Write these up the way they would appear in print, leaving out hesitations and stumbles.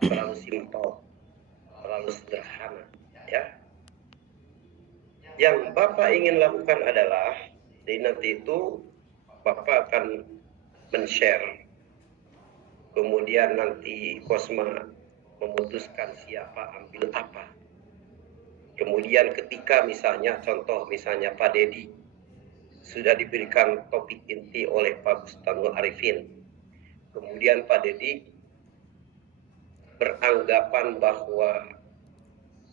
terlalu simpel, terlalu sederhana, ya. Yang Bapak ingin lakukan adalah, di nanti itu Bapak akan men-share, kemudian nanti Kosma memutuskan siapa ambil apa. Kemudian ketika misalnya, contoh misalnya Pak Dedi sudah diberikan topik inti oleh Pak Bustanul Arifin, kemudian Pak Dedi beranggapan bahwa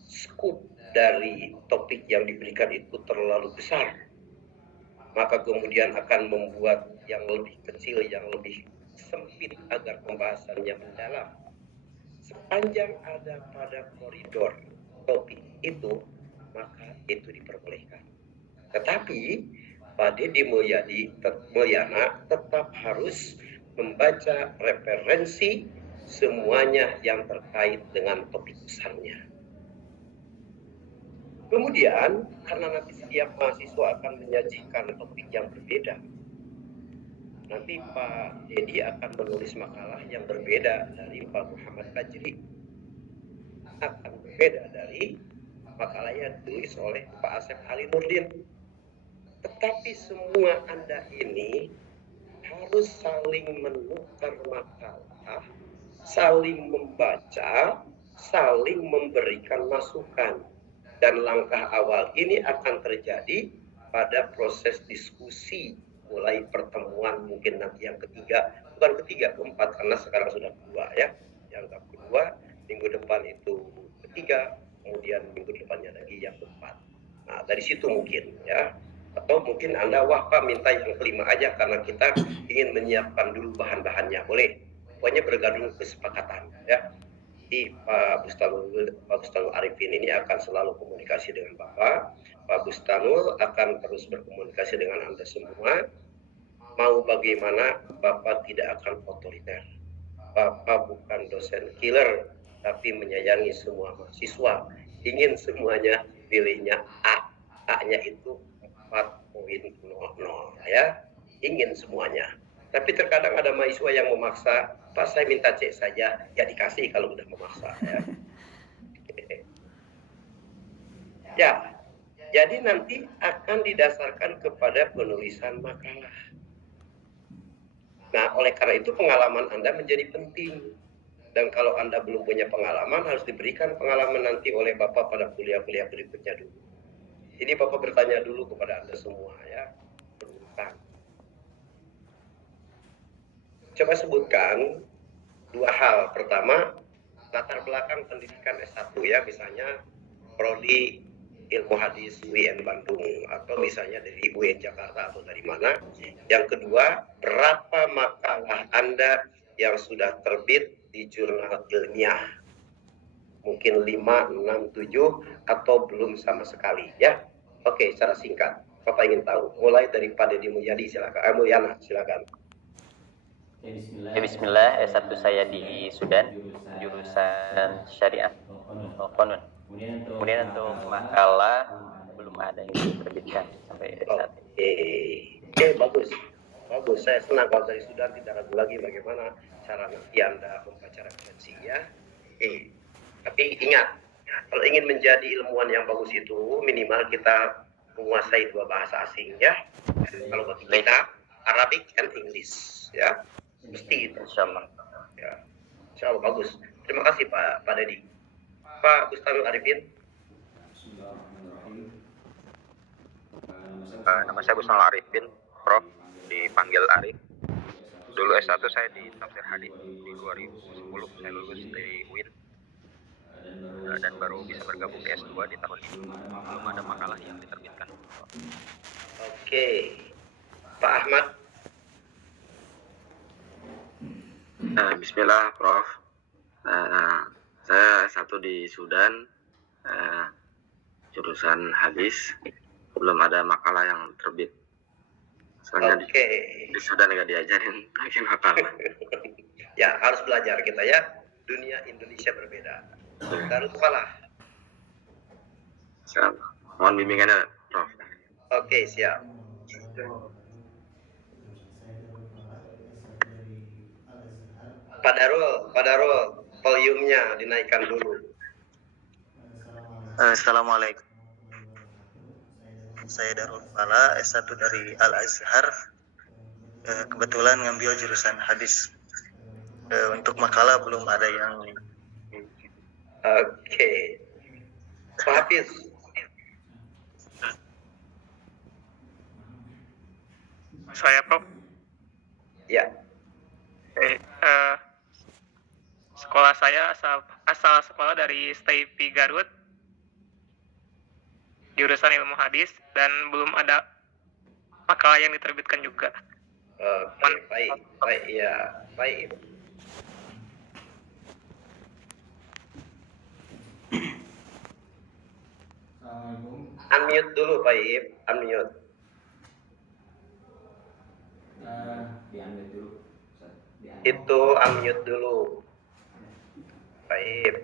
skup dari topik yang diberikan itu terlalu besar, maka kemudian akan membuat yang lebih kecil, yang lebih sempit agar pembahasannya mendalam. Sepanjang ada pada koridor topik itu, maka itu diperbolehkan. Tetapi Pak Dedi Mulyana tetap harus membaca referensi semuanya yang terkait dengan topik besarnya. Kemudian, karena nanti setiap mahasiswa akan menyajikan topik yang berbeda, nanti Pak Dedi akan menulis makalah yang berbeda dari Pak Muhammad Fajri, akan berbeda dari makalah yang ditulis oleh Pak Asep Ali Nurdin. Tetapi semua Anda ini harus saling menukar makalah, saling membaca, saling memberikan masukan. Dan langkah awal ini akan terjadi pada proses diskusi mulai pertemuan mungkin nanti yang ketiga, bukan ketiga, keempat, karena sekarang sudah kedua ya. Yang kedua, minggu depan itu ketiga, kemudian minggu depannya lagi yang keempat. Nah, dari situ mungkin ya. Atau mungkin Anda, wah Pak minta yang kelima aja karena kita ingin menyiapkan dulu bahan-bahannya, boleh. Pokoknya bergabung kesepakatan ya. Jadi Pak Bustanul Arifin ini akan selalu komunikasi dengan Bapak. Pak Bustanul akan terus berkomunikasi dengan Anda semua. Mau bagaimana, Bapak tidak akan otoriter. Bapak bukan dosen killer, tapi menyayangi semua mahasiswa. Ingin semuanya nilainya A. A-nya itu 4.00 ya. Ingin semuanya. Tapi terkadang ada mahasiswa yang memaksa, Pak saya minta C saja, ya dikasih kalau udah memaksa ya. Ya, jadi nanti akan didasarkan kepada penulisan makalah. Nah, oleh karena itu pengalaman Anda menjadi penting. Dan kalau Anda belum punya pengalaman, harus diberikan pengalaman nanti oleh Bapak pada kuliah-kuliah berikutnya dulu. Ini Bapak bertanya dulu kepada Anda semua ya. Coba sebutkan dua hal. Pertama, latar belakang pendidikan S1 ya, misalnya Prodi Ilmu Hadis UIN Bandung atau misalnya dari UIN Jakarta atau dari mana. Yang kedua, berapa makalah Anda yang sudah terbit di jurnal ilmiah? Mungkin 5, 6, 7 atau belum sama sekali ya. Oke, secara singkat, Bapak ingin tahu. Mulai dari Pak Dedi Mulyadi, silakan. Mulyana, silakan. Bismillah, S1 saya di Sudan, jurusan Syariah Qanun. Kemudian untuk makalah belum ada yang diterbitkan sampai saat ini. Oke, bagus. Bagus, saya senang kalau dari Sudan tidak ragu lagi bagaimana cara nanti Anda membaca referensi ya. Tapi ingat, kalau ingin menjadi ilmuwan yang bagus itu minimal kita menguasai 2 bahasa asing ya. Kalau bagi kita Arabic and English ya. Mesti itu. Insyaallah. Ya. Insyaallah bagus. Terima kasih Pak Dedi. Pak Bustanul Arifin. Nama saya Bustanul Arifin, Prof. Dipanggil Arif. Dulu S1 saya di Tafsir Hadis di 2010 saya lulus dari UIN dan baru bisa bergabung di S2 di tahun ini. Belum ada makalah yang diterbitkan. Oke. Pak Ahmad. Bismillah, Prof. Saya S1 di Sudan, jurusan hadis. Belum ada makalah yang terbit. Soalnya di Sudan nggak diajarin lagi makalah. Ya, harus belajar kita ya. Dunia Indonesia berbeda. Harus kalah. Siap. Mohon bimbingannya, Prof. Oke, siap. Pak Darul, volumenya dinaikkan dulu. Assalamualaikum. Saya Darul Fala, S1 dari Al Azhar. Kebetulan ngambil jurusan hadis. Untuk makalah belum ada yang. Oke. Pak Hafiz. Saya Prof. Ya. Sekolah saya asal sekolah dari STIP Garut, jurusan ilmu hadis, dan belum ada makalah yang diterbitkan juga. Oke, baik ya, baik. Unmute dulu, Pak Ib. Unmute. Itu unmute dulu. Pak Ib.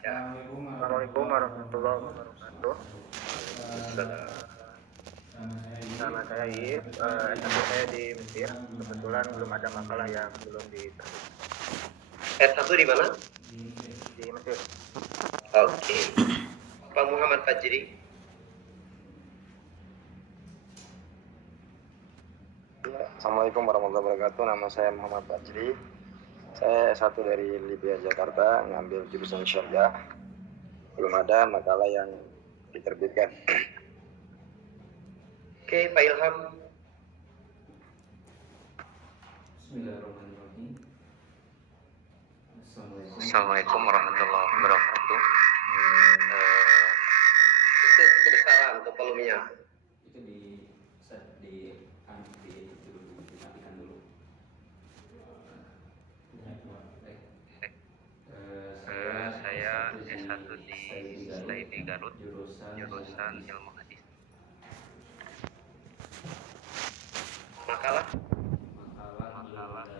Ya. Assalamualaikum warahmatullahi wabarakatuh. Nama saya Ib, S1 saya di Mesir. Kebetulan belum ada makalah yang belum diterbitkan. S1 di mana? Di Mesir. Oke. Pak Muhammad Fajri. Assalamualaikum warahmatullahi wabarakatuh. Nama saya Muhammad Fajri. Saya S1 dari Libya Jakarta, ngambil jurusan syariah. Belum ada makalah yang diterbitkan. Oke, Pak Ilham. Bismillahirrahmanirrahim. Assalamualaikum warahmatullahi wabarakatuh. Itu kebesaran untuk volumenya. Itu dimatikan dulu. Saya S1 di STIP Garut, jurusan ilmu hadis. Makalah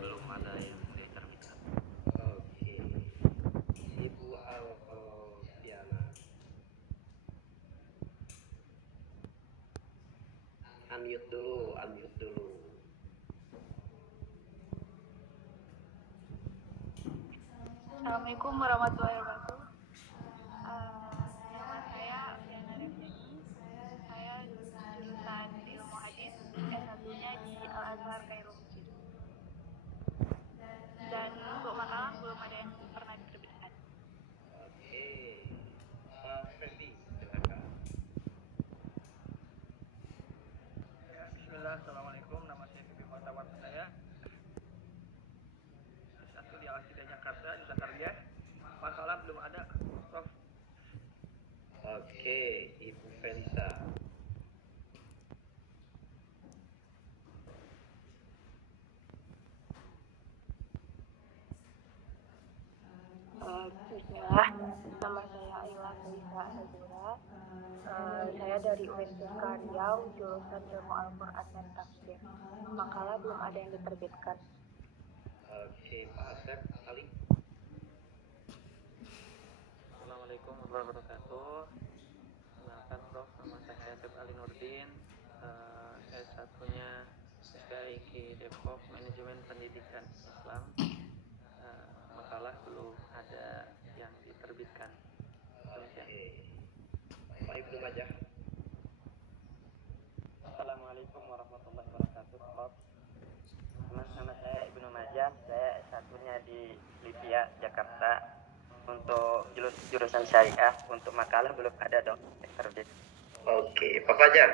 Belum ada yang diterbitkan. Oke. Ibu Alfiana. Unmute dulu. Assalamualaikum warahmatullahi wabarakatuh. Nama saya Fiana Reveni. Saya jurusan ilmu hadis, S1-nya di Al Azhar Kairo, Mesir. Dan untuk makalah belum ada yang pernah diterbitkan. Oke. Fendi, silakan. Bismillah, Assalamualaikum. Nama saya Fibi Fatawan saya. S1 di Al Azhar Jakarta, di Zakaria. Makalah belum ada, Prof. Oke, Ibu Felisa. Bismillah, nama saya Ayla Felisa Azura. Saya dari UNSK Riau, jurusan ilmu Al-Quran dan Tafsir. Makalah belum ada yang diterbitkan. Oke, Pak Asep Ali. Assalamualaikum warahmatullahi wabarakatuh. Kenalkan Prof, nama saya Asep Ali Nurdin, S1-nya SPIK Depok, Manajemen Pendidikan Islam. Makalah belum ada yang diterbitkan. Oke. Pak Ibnu Majah. Assalamualaikum warahmatullahi wabarakatuh, Prof. Nama saya Ibnu Majah, saya S1-nya di Libya, Jakarta. Untuk jurusan syariah, untuk makalah belum ada dong terbit. Oke, Pak Fajar.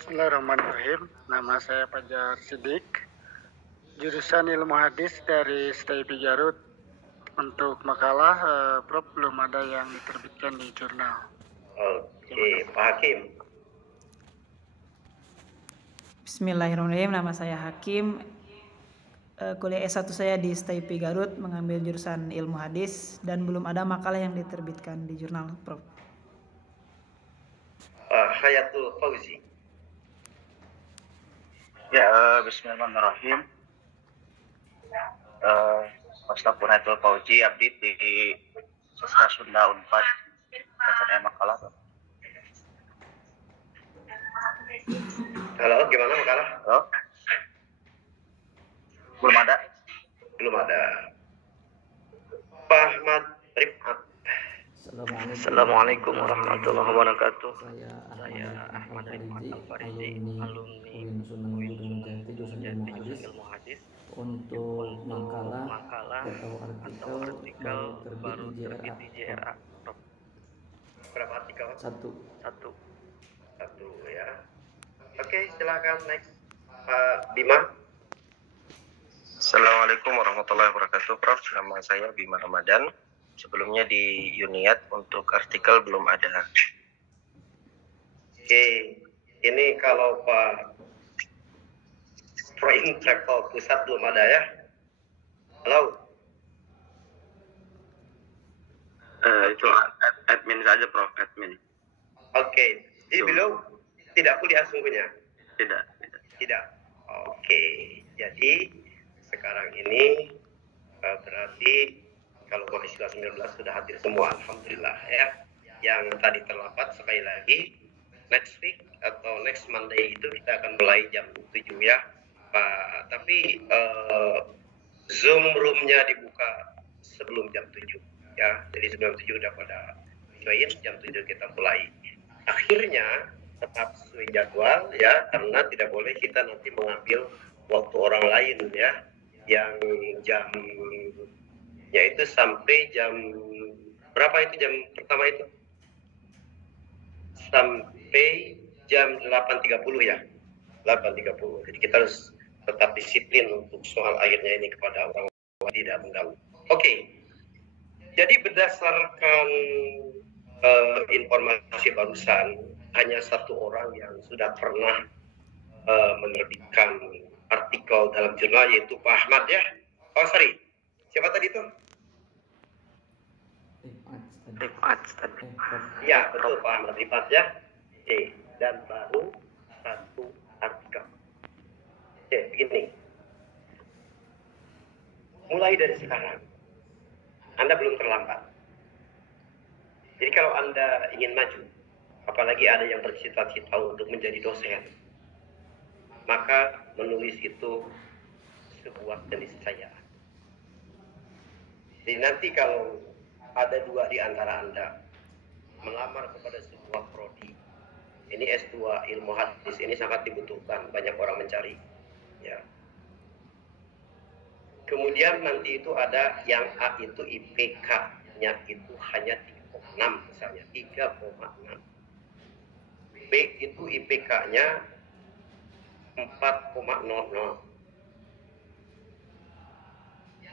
Bismillahirrahmanirrahim. Nama saya Fajar Sidik, jurusan ilmu hadis dari STIP Garut. Untuk makalah, Prof, belum ada yang diterbitkan di jurnal. Oke, Pak Hakim. Bismillahirrahmanirrahim. Nama saya Hakim. Kuliah S1 saya di STIP Garut, mengambil jurusan ilmu hadis, dan belum ada makalah yang diterbitkan di jurnal, Prof. Hayatul Fauzi. Ya, bismillahirrahmanirrahim. Ustaz Hayatul Fauzi, abdi di Sastra Sunda Unpad. Bacanya makalah. Halo, gimana makalah? Halo. Assalamualaikum warahmatullahi wabarakatuh. Saya Ahmad Rifat Al-Faridi, alumni UIN Sunan Jurusan Ilmu Hadis. Untuk makalah atau artikel baru terbit di JRA. Berapa artikel? Satu ya. Oke, silakan next Pak Bima. Assalamualaikum warahmatullahi wabarakatuh, Prof. Nama saya Bima Ramadan. Sebelumnya di Uniat untuk artikel belum ada. Oke, ini kalau Pak Proing Travel Pusat belum ada ya? Halo? Itu admin saja, Prof. Admin. Oke, jadi beliau tidak kuliah sungguhnya? Tidak. Oke, jadi sekarang ini berarti kalau mahasiswa 19 sudah hadir semua, alhamdulillah ya. Yang tadi terlambat sekali lagi, next week atau next Monday itu kita akan mulai jam 7 ya Pak. Tapi Zoom room-nya dibuka sebelum jam 7 ya. Jadi sebelum 7 udah pada join, jam 7 kita mulai. Akhirnya tetap sesuai jadwal ya, karena tidak boleh kita nanti mengambil waktu orang lain ya, yang jam yaitu sampai jam berapa itu jam pertama itu? Sampai jam 8.30 ya. 8.30. Jadi kita harus tetap disiplin untuk soal akhirnya ini kepada orang tidak mengganggu. Oke. Jadi berdasarkan informasi barusan, hanya satu orang yang sudah pernah menerbitkan artikel dalam jurnal, yaitu Pak Ahmad ya. Oh sorry, siapa tadi itu? Rifat. Ya betul, Pak Ahmad Rifat ya. Oke, dan baru satu artikel. Oke, begini. Mulai dari sekarang, Anda belum terlambat. Jadi kalau Anda ingin maju, apalagi ada yang bercita-cita untuk menjadi dosen, maka menulis itu sebuah keniscayaan. Jadi nanti kalau ada dua di antara Anda melamar kepada sebuah prodi, ini S2 ilmu hadis ini sangat dibutuhkan, banyak orang mencari ya. Kemudian nanti itu ada yang A itu IPK-nya itu hanya 3,6 misalnya, 3,6. B itu IPK-nya 4,00.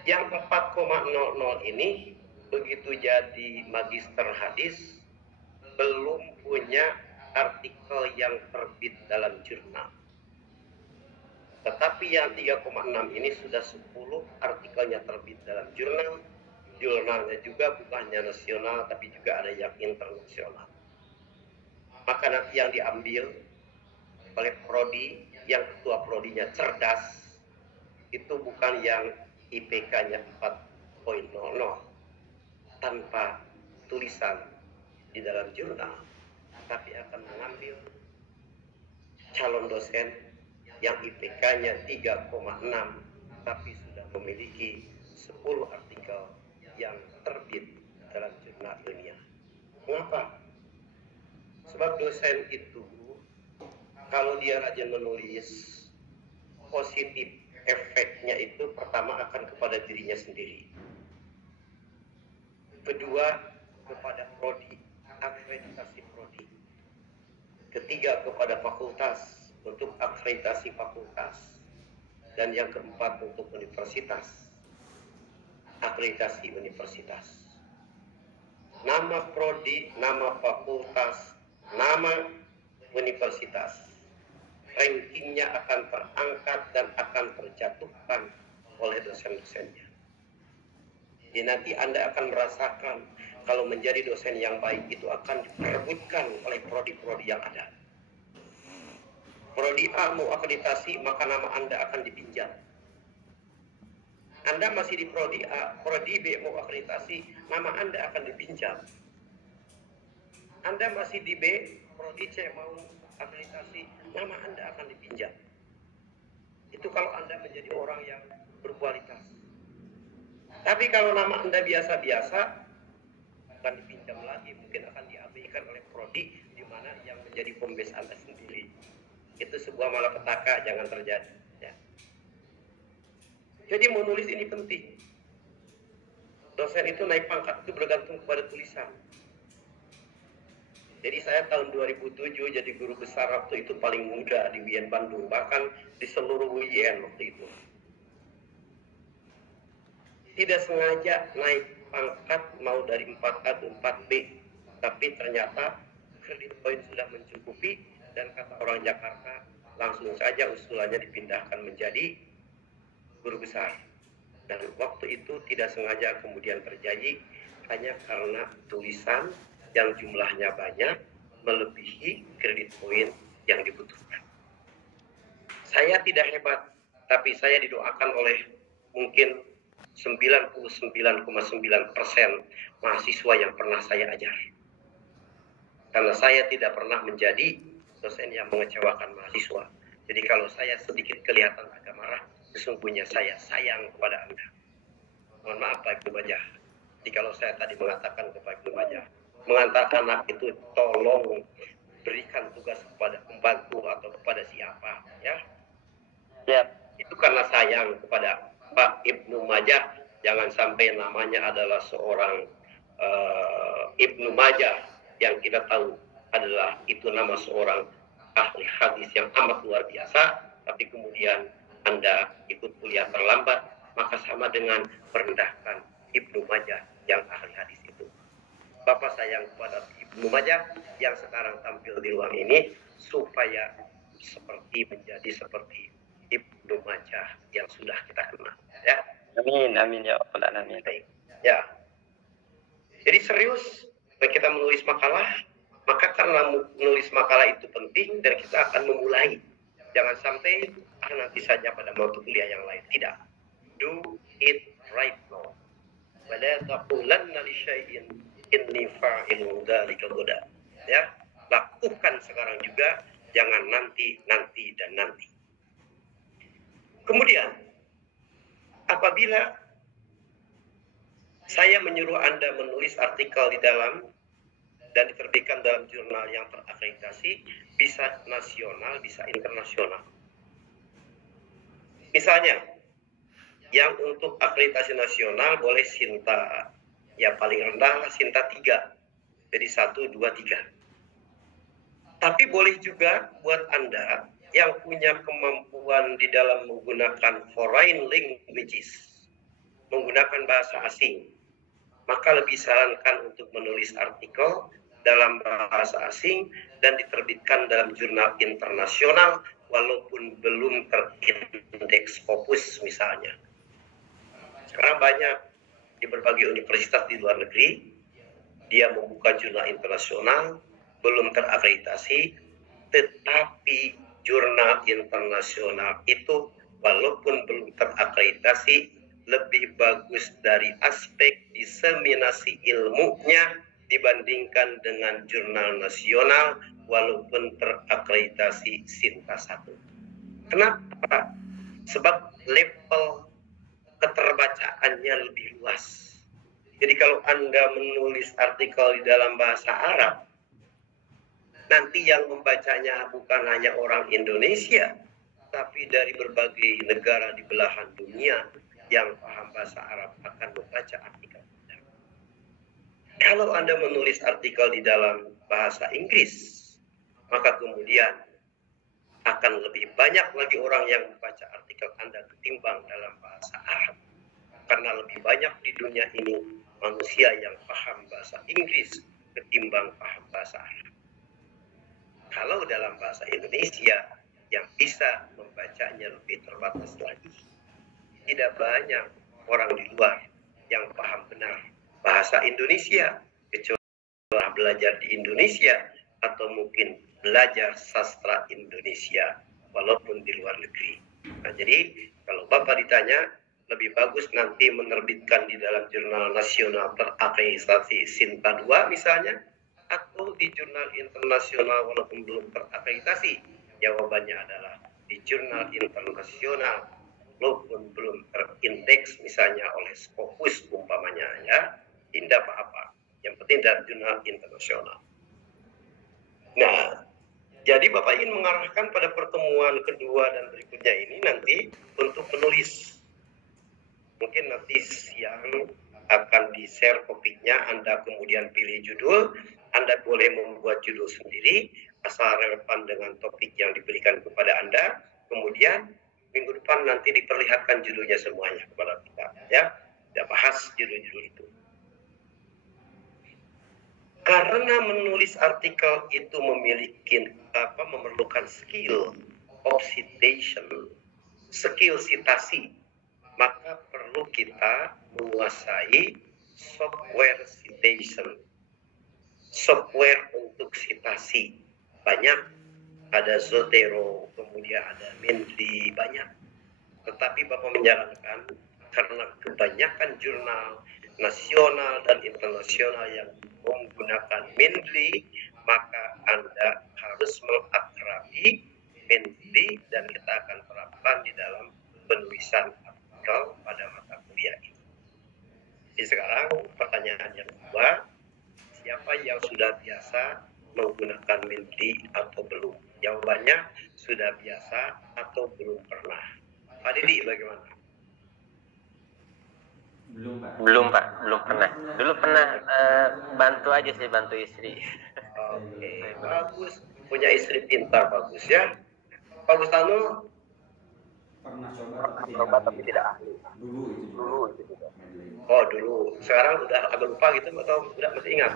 Yang 4,00 ini begitu jadi magister hadis belum punya artikel yang terbit dalam jurnal. Tetapi yang 3,6 ini sudah 10 artikelnya terbit dalam jurnal. Jurnalnya juga bukan hanya nasional tapi juga ada yang internasional. Maka nanti yang diambil oleh prodi, yang ketua prodinya cerdas, itu bukan yang IPK-nya 4,00 tanpa tulisan di dalam jurnal, tapi akan mengambil calon dosen yang IPK-nya 3,6 tapi sudah memiliki 10 artikel yang terbit dalam jurnal ilmiah. Mengapa? Sebab dosen itu kalau dia rajin menulis, positif efeknya itu pertama akan kepada dirinya sendiri. Kedua, kepada prodi, akreditasi prodi. Ketiga, kepada fakultas, untuk akreditasi fakultas. Dan yang keempat, untuk universitas, akreditasi universitas. Nama prodi, nama fakultas, nama universitas, rankingnya akan terangkat dan akan terjatuhkan oleh dosen-dosennya. Jadi nanti Anda akan merasakan kalau menjadi dosen yang baik itu akan diperebutkan oleh prodi-prodi yang ada. Prodi A mau akreditasi, maka nama Anda akan dipinjam. Anda masih di prodi A, prodi B mau akreditasi, nama Anda akan dipinjam. Anda masih di B, prodi C mau akreditasi, nama Anda akan dipinjam. Itu kalau Anda menjadi orang yang berkualitas. Tapi kalau nama Anda biasa-biasa, akan dipinjam lagi, mungkin akan diabaikan oleh prodi di mana yang menjadi pembes Anda sendiri. Itu sebuah malapetaka, jangan terjadi. Ya. Jadi menulis ini penting. Dosen itu naik pangkat itu bergantung kepada tulisan. Jadi saya tahun 2007 jadi guru besar waktu itu paling muda di UIN Bandung, bahkan di seluruh UIN waktu itu. Tidak sengaja naik pangkat mau dari 4A ke 4B, tapi ternyata kredit poin sudah mencukupi dan kata orang Jakarta langsung saja usulannya dipindahkan menjadi guru besar. Dan waktu itu tidak sengaja kemudian terjadi hanya karena tulisan yang jumlahnya banyak melebihi kredit poin yang dibutuhkan. Saya tidak hebat, tapi saya didoakan oleh mungkin 99,9% mahasiswa yang pernah saya ajar. Karena saya tidak pernah menjadi dosen yang mengecewakan mahasiswa. Jadi kalau saya sedikit kelihatan agak marah, sesungguhnya saya sayang kepada Anda. Mohon maaf Pak Ibnu Majah. Jadi kalau saya tadi mengatakan kepada Ibnu Majah, mengantar anak itu tolong berikan tugas kepada pembantu atau kepada siapa, ya. Itu karena sayang kepada Pak Ibnu Majah. Jangan sampai namanya adalah seorang Ibnu Majah yang kita tahu adalah itu nama seorang ahli hadis yang amat luar biasa, tapi kemudian Anda ikut kuliah terlambat, maka sama dengan merendahkan Ibnu Majah yang ahli hadis itu. Bapak sayang kepada Ibnu Majah yang sekarang tampil di ruang ini supaya menjadi seperti Ibnu Majah yang sudah kita kenal, ya. Amin, amin ya Allah, amin. Ya. Jadi serius kita menulis makalah, maka karena menulis makalah itu penting dan kita akan memulai. Jangan sampai nanti saja pada waktu kuliah yang lain. Tidak. Do it right now. Wala taqulanna li syai'in inni fa'ilun dzalika ghadan. Ya, lakukan sekarang juga, jangan nanti dan nanti. Kemudian apabila saya menyuruh Anda menulis artikel di dalam dan diterbitkan dalam jurnal yang terakreditasi, bisa nasional, bisa internasional. Misalnya, yang untuk akreditasi nasional boleh Sinta, ya paling rendah Sinta 3. Jadi 1, 2, 3. Tapi boleh juga buat Anda yang punya kemampuan di dalam menggunakan foreign languages, menggunakan bahasa asing, maka lebih sarankan untuk menulis artikel dalam bahasa asing dan diterbitkan dalam jurnal internasional walaupun belum terindeks Scopus misalnya. Sekarang banyak di berbagai universitas di luar negeri, dia membuka jurnal internasional, belum terakreditasi, tetapi jurnal internasional itu walaupun belum terakreditasi lebih bagus dari aspek diseminasi ilmunya dibandingkan dengan jurnal nasional walaupun terakreditasi Sinta 1. Kenapa? Sebab level keterbacaannya lebih luas. Jadi kalau Anda menulis artikel di dalam bahasa Arab, nanti yang membacanya bukan hanya orang Indonesia, tapi dari berbagai negara di belahan dunia yang paham bahasa Arab akan membaca artikel. Kalau Anda menulis artikel di dalam bahasa Inggris, maka kemudian akan lebih banyak lagi orang yang membaca artikel Anda ketimbang dalam bahasa Arab. Karena lebih banyak di dunia ini manusia yang paham bahasa Inggris ketimbang paham bahasa Arab. Kalau dalam bahasa Indonesia yang bisa membacanya lebih terbatas lagi. Tidak banyak orang di luar yang paham benar bahasa Indonesia, kecuali belajar di Indonesia atau mungkin belajar sastra Indonesia walaupun di luar negeri. Nah, jadi kalau Bapak ditanya, lebih bagus nanti menerbitkan di dalam jurnal nasional terakreditasi Sinta 2 misalnya, atau di jurnal internasional walaupun belum terakreditasi. Jawabannya adalah di jurnal internasional walaupun belum terindeks misalnya oleh Scopus umpamanya, ya, tidak apa-apa. Yang penting dan jurnal internasional. Nah, jadi Bapak ingin mengarahkan pada pertemuan kedua dan berikutnya ini nanti untuk menulis. Mungkin nanti siang akan di-share topiknya, Anda kemudian pilih judul, Anda boleh membuat judul sendiri, asal relevan dengan topik yang diberikan kepada Anda, kemudian minggu depan nanti diperlihatkan judulnya semuanya kepada kita, ya. Kita bahas judul-judul itu. Karena menulis artikel itu memerlukan skill of citation, skill citasi, maka perlu kita menguasai software citation, software untuk citasi. Banyak, ada Zotero, kemudian ada Mendeley, banyak. Tetapi Bapak menyarankan karena kebanyakan jurnal nasional dan internasional yang menggunakan Mendeley, maka Anda harus mengakrabi Mendeley dan kita akan terapkan di dalam penulisan artikel pada mata kuliah ini. Jadi sekarang pertanyaan yang kedua, siapa yang sudah biasa menggunakan Mendeley atau belum? Jawabannya sudah biasa atau belum pernah. Pak Didi bagaimana? Belum Pak, belum pernah. Dulu pernah bantu aja sih, bantu istri. Oke, bagus. Punya istri pintar, bagus ya. Pak Gustano? Pernah coba tapi tidak ahli. Dulu itu juga. Oh dulu. Sekarang udah agak lupa gitu atau udah masih ingat?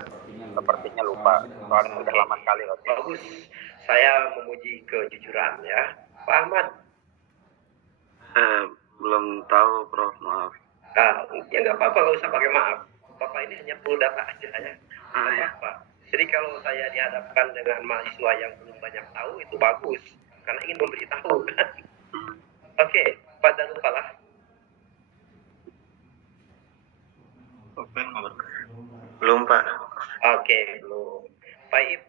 Sepertinya lupa. Soalnya udah lama sekali. Bagus. Saya memuji kejujuran ya. Pak Ahmad? Belum tahu, Prof. Maaf. Nah, ya nggak apa-apa, nggak usah pakai maaf. Bapak ini hanya perlu data aja ya. Nggak apa-apa. Jadi kalau saya dihadapkan dengan mahasiswa yang belum banyak tahu, itu bagus. Karena ingin memberitahu kan. Oke, Pak Darul Falah. Belum, Pak. Oke, belum. Pak Ib?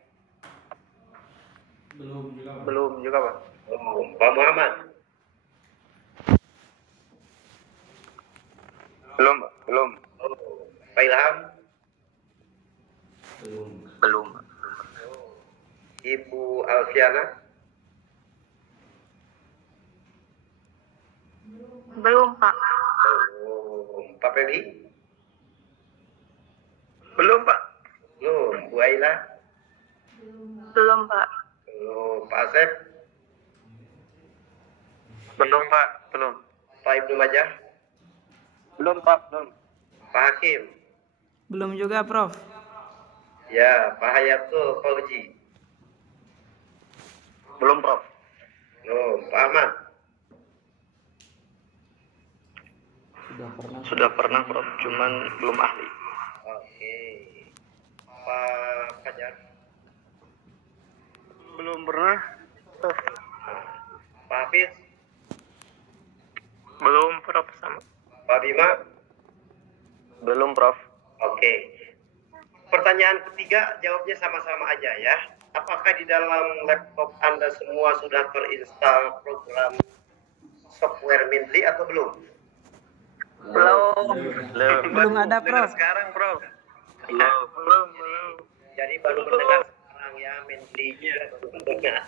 Belum juga, Pak. Belum. Pak Muhammad? Belum. Oh. Pak Ilham? Belum. Ibu Alfiana? Belum, Pak. Belum. Pak Feli? Belum, Pak. Belum. Bu Aila? Belum, Pak. Belum. Pak Asep? Belum, Pak. Belum. Pak Ibnu Majah? Belum, Pak. Belum. Pak Hakim? Belum juga, Prof. Ya, Pak Hayatul Fauji? Belum, Prof. Belum. Pak Ahmad? Sudah pernah, Prof. Cuman belum ahli. Oke. Pak Fajar? Belum pernah. Pak Hafiz? Belum, Prof. Sama. Pak Bima? Belum, Prof. Oke. Pertanyaan ketiga, jawabnya sama-sama aja ya. Apakah di dalam laptop Anda semua sudah terinstal program software Mendeley atau belum? Belum ada, Prof. Sekarang, Prof. Belum. Jadi baru mendengar sekarang ya, Mendeley baru mendengar.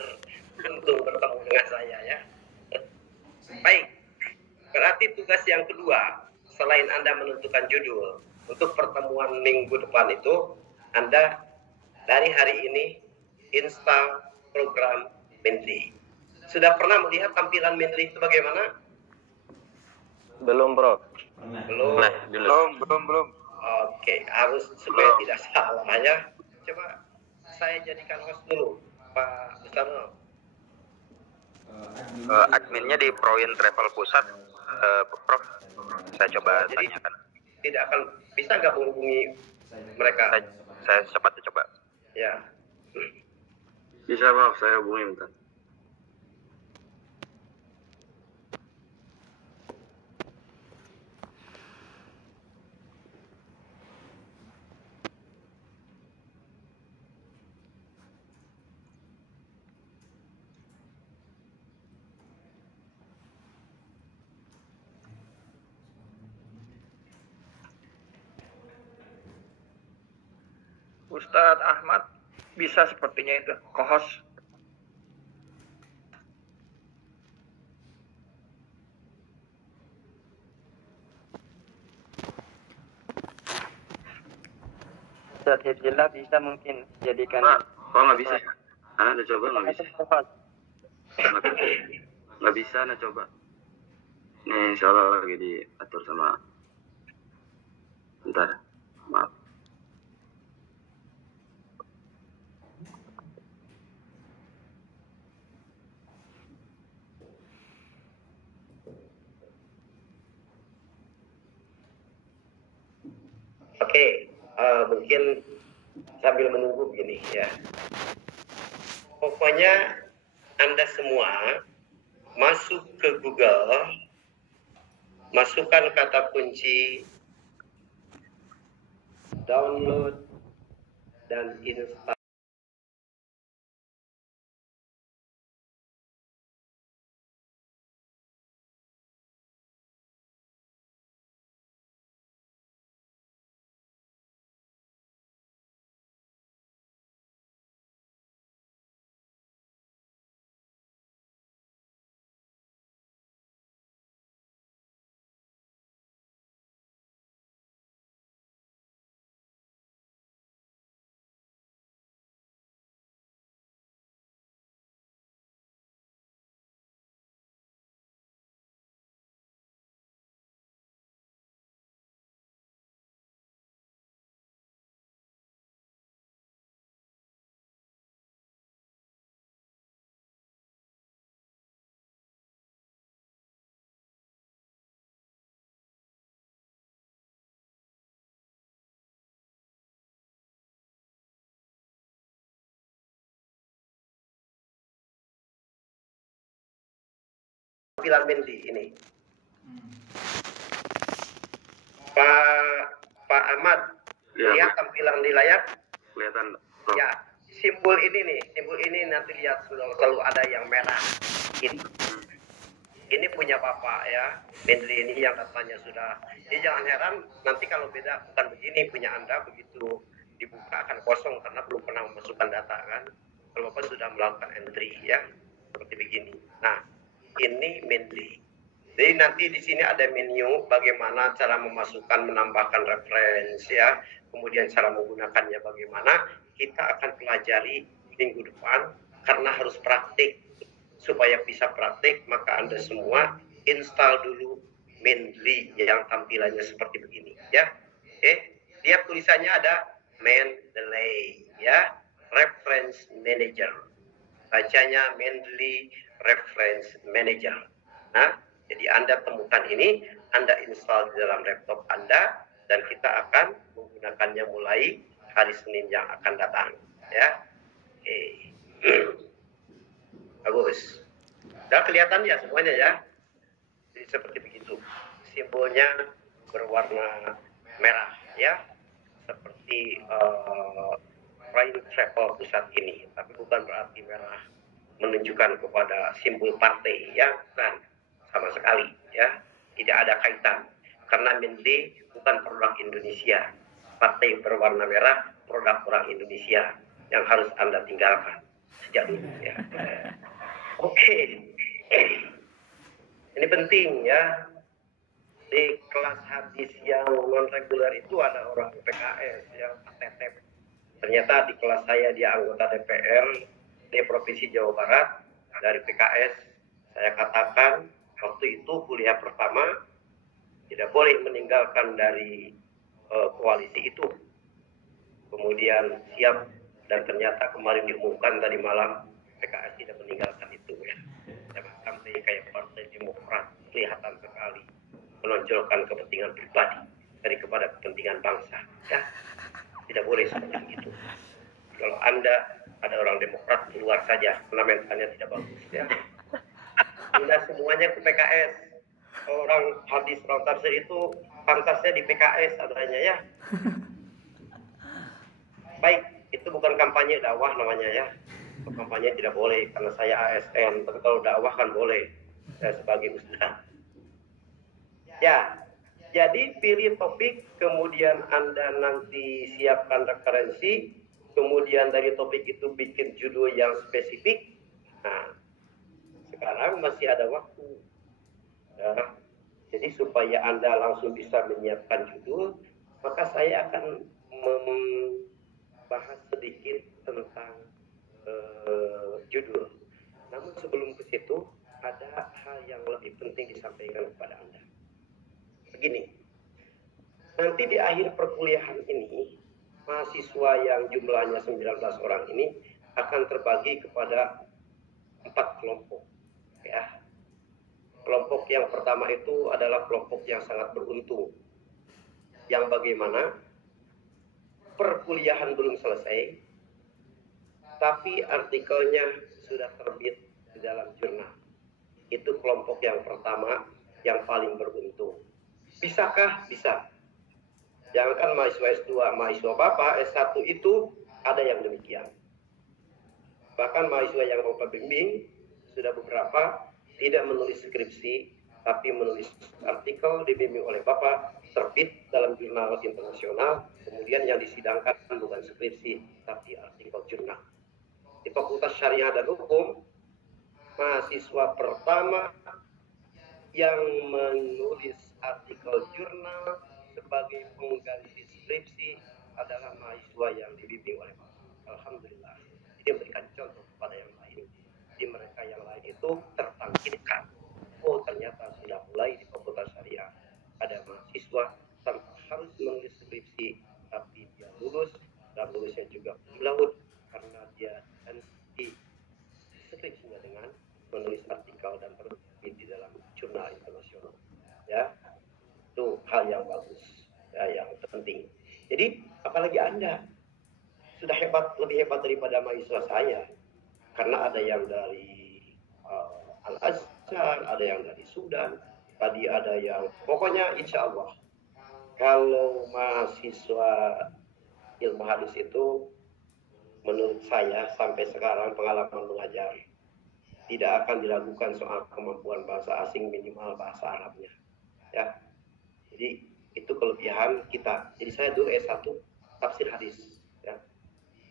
Untung bertemu dengan saya ya. Baik. Berarti tugas yang kedua, selain Anda menentukan judul, untuk pertemuan minggu depan itu, Anda dari hari ini install program Mendeley. Sudah pernah melihat tampilan Mendeley itu bagaimana? Belum, Prof. Belum. Oke, harus supaya tidak salah ya. Coba saya jadikan host dulu, Pak Gustano. Adminnya di Proin Travel Pusat, Prof. Saya coba tanyakan. Tidak akan bisa nggak menghubungi mereka? Saya cepat coba. Ya. Bisa, Prof. Saya hubungi bentar. Ustadz Ahmad bisa sepertinya itu co-host. Ustadz Hibzillah bisa mungkin jadikan. Kok nggak bisa? Karena udah coba nggak bisa. Nggak bisa, nah coba. Nih, insya Allah lagi diatur sama. Bentar, maaf. Oke. Mungkin sambil menunggu begini ya. Pokoknya Anda semua masuk ke Google, masukkan kata kunci, download, dan install. Tampilan Mendy ini. Pak Ahmad, ya, lihat tampilan di layar? Kelihatan. Ya, simbol ini nanti lihat selalu ada yang merah. Ini punya Bapak ya, Mendy ini yang katanya sudah. Jadi jangan heran nanti kalau beda bukan begini, punya Anda begitu dibuka akan kosong karena belum pernah memasukkan data kan. Kalau Bapak sudah melakukan entry ya, seperti begini. Nah, ini Mendy. Jadi nanti di sini ada menu bagaimana cara memasukkan, menambahkan referensi ya, kemudian cara menggunakannya bagaimana. Kita akan pelajari minggu depan karena harus praktik. Supaya bisa praktik maka Anda semua install dulu Mendy yang tampilannya seperti begini ya. Oke, lihat tulisannya ada Mendeley ya, Reference Manager. Bacanya Mendeley Reference Manager. Nah, jadi Anda temukan ini, Anda install di dalam laptop Anda, dan kita akan menggunakannya mulai hari Senin yang akan datang. Ya, oke. Bagus. Sudah kelihatan ya semuanya ya. Jadi seperti begitu. Simbolnya berwarna merah ya, seperti Prime Travel Pusat ini, tapi bukan berarti merah menunjukkan kepada simbol partai ya, bukan sama sekali ya, tidak ada kaitan karena Mendy bukan produk Indonesia. Partai berwarna merah produk orang Indonesia yang harus Anda tinggalkan sejak dulu ya. Oke. Ini penting ya. Di kelas hadis yang non reguler itu ada orang PKS yang tetep. Ternyata di kelas saya dia anggota DPR di Provinsi Jawa Barat dari PKS. Saya katakan waktu itu kuliah pertama tidak boleh meninggalkan dari koalisi itu. Kemudian siap, dan ternyata kemarin diumumkan tadi malam PKS tidak meninggalkan itu ya. Sampai kayak Partai Demokrat kelihatan sekali menonjolkan kepentingan pribadi daripada kepentingan bangsa ya. Tidak boleh seperti itu. Kalau Anda ada orang Demokrat, keluar saja karena mentalnya tidak bagus ya. Anda semuanya ke PKS. Orang hadis, orang tafsir itu pantasnya di PKS adanya ya. Baik, itu bukan kampanye dakwah namanya ya. Kampanye tidak boleh karena saya ASN, tapi kalau dakwah kan boleh. Saya sebagai ustaz. Ya, jadi pilih topik, kemudian Anda nanti siapkan referensi, kemudian dari topik itu bikin judul yang spesifik. Nah, sekarang masih ada waktu. Ya. Jadi supaya Anda langsung bisa menyiapkan judul, maka saya akan membahas sedikit tentang judul. Namun sebelum ke situ, ada hal yang lebih penting disampaikan kepada Anda. Begini, nanti di akhir perkuliahan ini, mahasiswa yang jumlahnya 19 orang ini akan terbagi kepada 4 kelompok. Ya. Kelompok yang pertama itu adalah kelompok yang sangat beruntung. Yang bagaimana perkuliahan belum selesai, tapi artikelnya sudah terbit di dalam jurnal. Itu kelompok yang pertama yang paling beruntung. Bisakah? Bisa. Jangankan mahasiswa S2, mahasiswa Bapak S1 itu ada yang demikian. Bahkan mahasiswa yang Bapak bimbing sudah beberapa tidak menulis skripsi, tapi menulis artikel dibimbing oleh Bapak, terbit dalam jurnal internasional, kemudian yang disidangkan bukan skripsi, tapi artikel jurnal. Di Fakultas Syariah dan Hukum, mahasiswa pertama yang menulis artikel jurnal sebagai pengganti skripsi adalah mahasiswa yang dibimbing oleh Bapak. Alhamdulillah. Dia memberikan contoh kepada yang lain. Di mereka yang lain itu tertangkitkan. Oh, ternyata sudah mulai di Fakultas Syariah ada mahasiswa tanpa harus menulis skripsi, tapi dia lulus, dan lulusnya juga cum karena dia ganti skripsinya dengan menulis artikel dan terbit di dalam jurnal internasional. Ya, itu hal yang bagus, ya, yang penting. Jadi, apalagi Anda sudah hebat, lebih hebat daripada mahasiswa saya. Karena ada yang dari Al-Azhar, ada yang dari Sudan, tadi ada yang, pokoknya insya Allah, kalau mahasiswa ilmu hadis itu, menurut saya sampai sekarang pengalaman mengajar, tidak akan dilakukan soal kemampuan bahasa asing minimal bahasa Arabnya. Ya, jadi itu kelebihan kita. Jadi saya dulu S1 tafsir hadis, ya,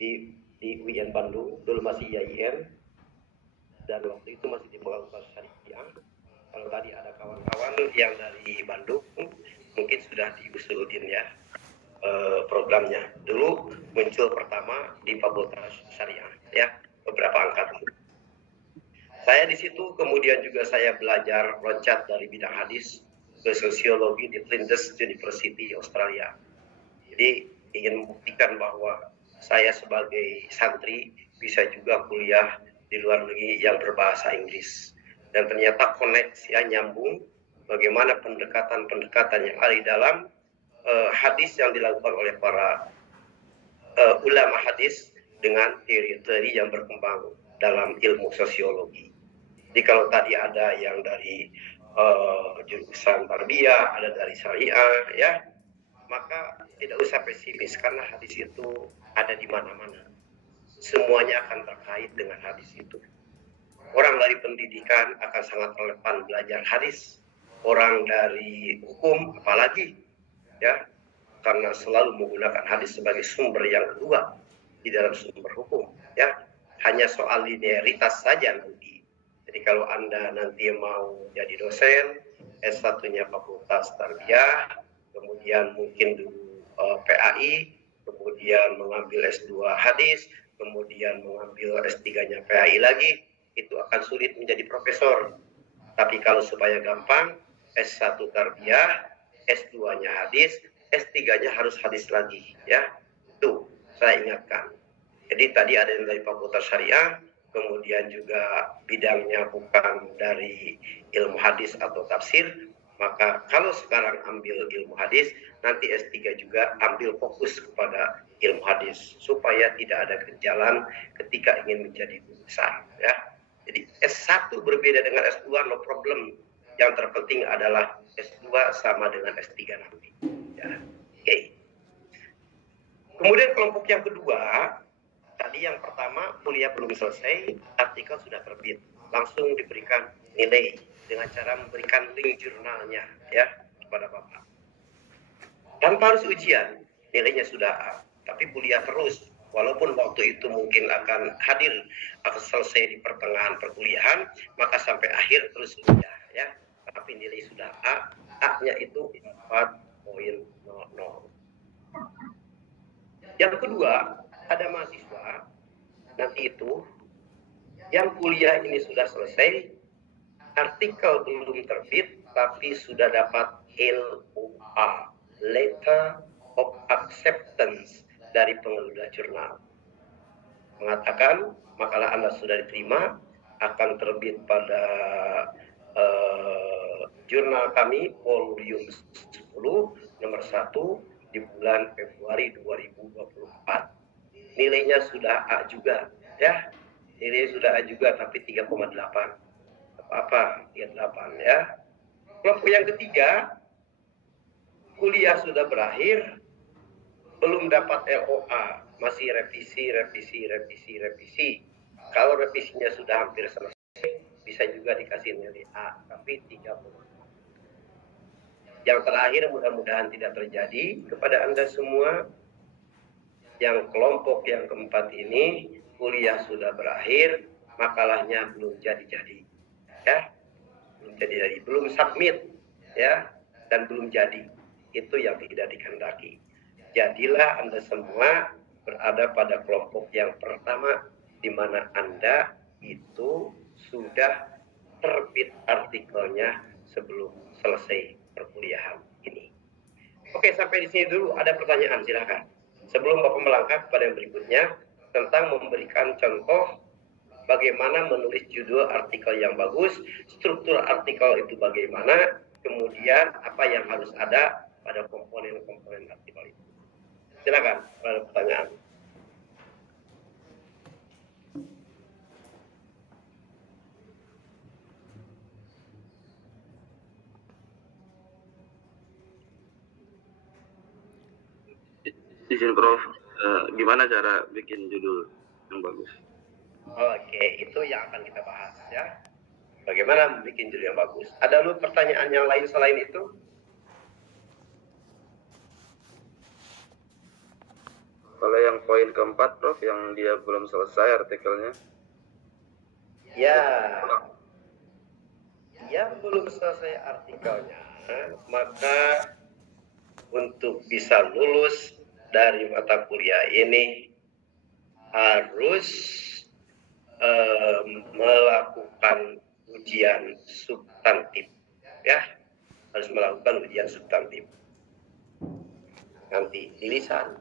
di UIN Bandung, dulu masih IAIN, dan waktu itu masih di Fakultas Syariah. Kalau tadi ada kawan-kawan yang dari Bandung, mungkin sudah di Usuluddin ya programnya. Dulu muncul pertama di Fakultas Syariah, ya, beberapa angkatan. Saya di situ kemudian juga saya belajar loncat dari bidang hadis ke sosiologi di Flinders University Australia. Jadi ingin membuktikan bahwa saya sebagai santri bisa juga kuliah di luar negeri yang berbahasa Inggris. Dan ternyata koneksi nyambung bagaimana pendekatan-pendekatan yang ada di dalam hadis yang dilakukan oleh para ulama hadis dengan teori-teori yang berkembang dalam ilmu sosiologi. Jadi kalau tadi ada yang dari jurusan tarbiyah, ada dari syariah, ya, maka tidak usah pesimis karena hadis itu ada di mana-mana. Semuanya akan terkait dengan hadis itu. Orang dari pendidikan akan sangat relevan belajar hadis. Orang dari hukum apalagi, ya, karena selalu menggunakan hadis sebagai sumber yang kedua di dalam sumber hukum, ya. Hanya soal linearitas saja nanti. Jadi kalau Anda nanti mau jadi dosen, S1-nya Fakultas Tarbiyah, kemudian mungkin dulu PAI, kemudian mengambil S2 hadis, kemudian mengambil S3-nya PAI lagi, itu akan sulit menjadi profesor. Tapi kalau supaya gampang, S1 Tarbiyah, S2-nya hadis, S3-nya harus hadis lagi, ya. Itu saya ingatkan. Jadi tadi ada yang dari Fakultas Syariah, kemudian juga bidangnya bukan dari ilmu hadis atau tafsir, maka kalau sekarang ambil ilmu hadis, nanti S3 juga ambil fokus kepada ilmu hadis, supaya tidak ada kejalan ketika ingin menjadi guru besar, ya. Jadi S1 berbeda dengan S2, no problem. Yang terpenting adalah S2 sama dengan S3 nanti, ya. Oke. Kemudian kelompok yang kedua, tadi yang pertama kuliah belum selesai, artikel sudah terbit, langsung diberikan nilai dengan cara memberikan link jurnalnya, ya, kepada Bapak. Tanpa harus ujian, nilainya sudah A, tapi kuliah terus Walaupun waktu itu mungkin akan hadir atau selesai di pertengahan perkuliahan, maka sampai akhir terus kuliah ya. Tapi nilai sudah A-nya itu 4.00. Yang kedua, ada mahasiswa nanti itu yang kuliah ini sudah selesai, artikel belum terbit, tapi sudah dapat LOA, Letter of Acceptance, dari pengelola jurnal. Mengatakan makalah Anda sudah diterima, akan terbit pada jurnal kami, volume 10, nomor 1, di bulan Februari 2024. Nilainya sudah A juga, ya. Nilainya sudah A juga, tapi 3,8. Apa? 3,8 ya. Kelompok yang ketiga, kuliah sudah berakhir, belum dapat LOA, masih revisi. Kalau revisinya sudah hampir selesai, bisa juga dikasih nilai A, tapi 3,8. Yang terakhir, mudah-mudahan tidak terjadi kepada Anda semua. Yang kelompok yang keempat ini, kuliah sudah berakhir, makalahnya belum jadi-jadi. Ya, belum jadi-jadi, belum submit, ya, dan belum jadi. Itu yang tidak dikehendaki. Jadilah Anda semua berada pada kelompok yang pertama, di mana Anda itu sudah terbit artikelnya sebelum selesai perkuliahan ini. Oke, sampai di sini dulu. Ada pertanyaan, silakan. Sebelum Bapak melangkah kepada yang berikutnya tentang memberikan contoh bagaimana menulis judul artikel yang bagus, struktur artikel itu bagaimana, kemudian apa yang harus ada pada komponen-komponen artikel itu. Silakan, ada pertanyaan. Izin Prof, gimana cara bikin judul yang bagus? Oke, itu yang akan kita bahas ya. Bagaimana bikin judul yang bagus? Ada lu pertanyaan yang lain selain itu? Kalau yang poin keempat, Prof, yang dia belum selesai artikelnya? Ya, yang belum selesai artikelnya, maka untuk bisa lulus dari mata kuliah ini harus melakukan ujian substantif, ya, harus melakukan ujian substantif. Nanti di lisan.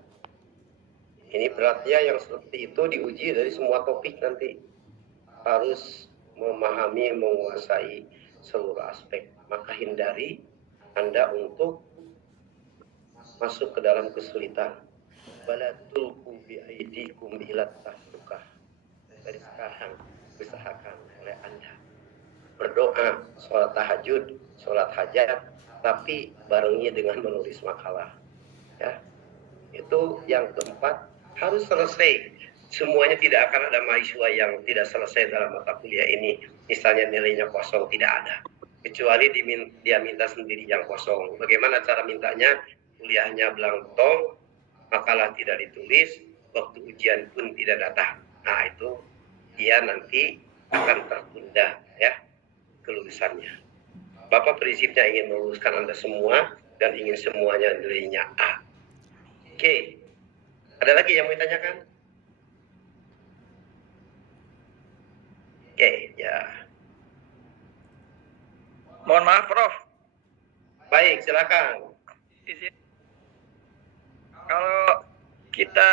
Ini beratnya yang seperti itu diuji dari semua topik nanti. Harus memahami, menguasai seluruh aspek. Maka hindari Anda untuk masuk ke dalam kesulitan. Bala tulqu bi aidikum ila tahluka. Dari sekarang usahakan oleh Anda berdoa, sholat tahajud, sholat hajat, tapi barengi dengan menulis makalah. Ya, itu yang keempat, harus selesai. Semuanya, tidak akan ada mahasiswa yang tidak selesai dalam mata kuliah ini. Misalnya nilainya kosong, tidak ada. Kecuali dia minta sendiri yang kosong. Bagaimana cara mintanya? Kuliahnya blankong, makalah tidak ditulis, waktu ujian pun tidak datang. Nah, itu dia nanti akan tertunda ya kelulusannya. Bapak prinsipnya ingin meluluskan Anda semua dan ingin semuanya nilainya A. Oke. Ada lagi yang mau ditanyakan? Oke, ya. Mohon maaf, Prof. Baik, silakan. Izin. Kalau kita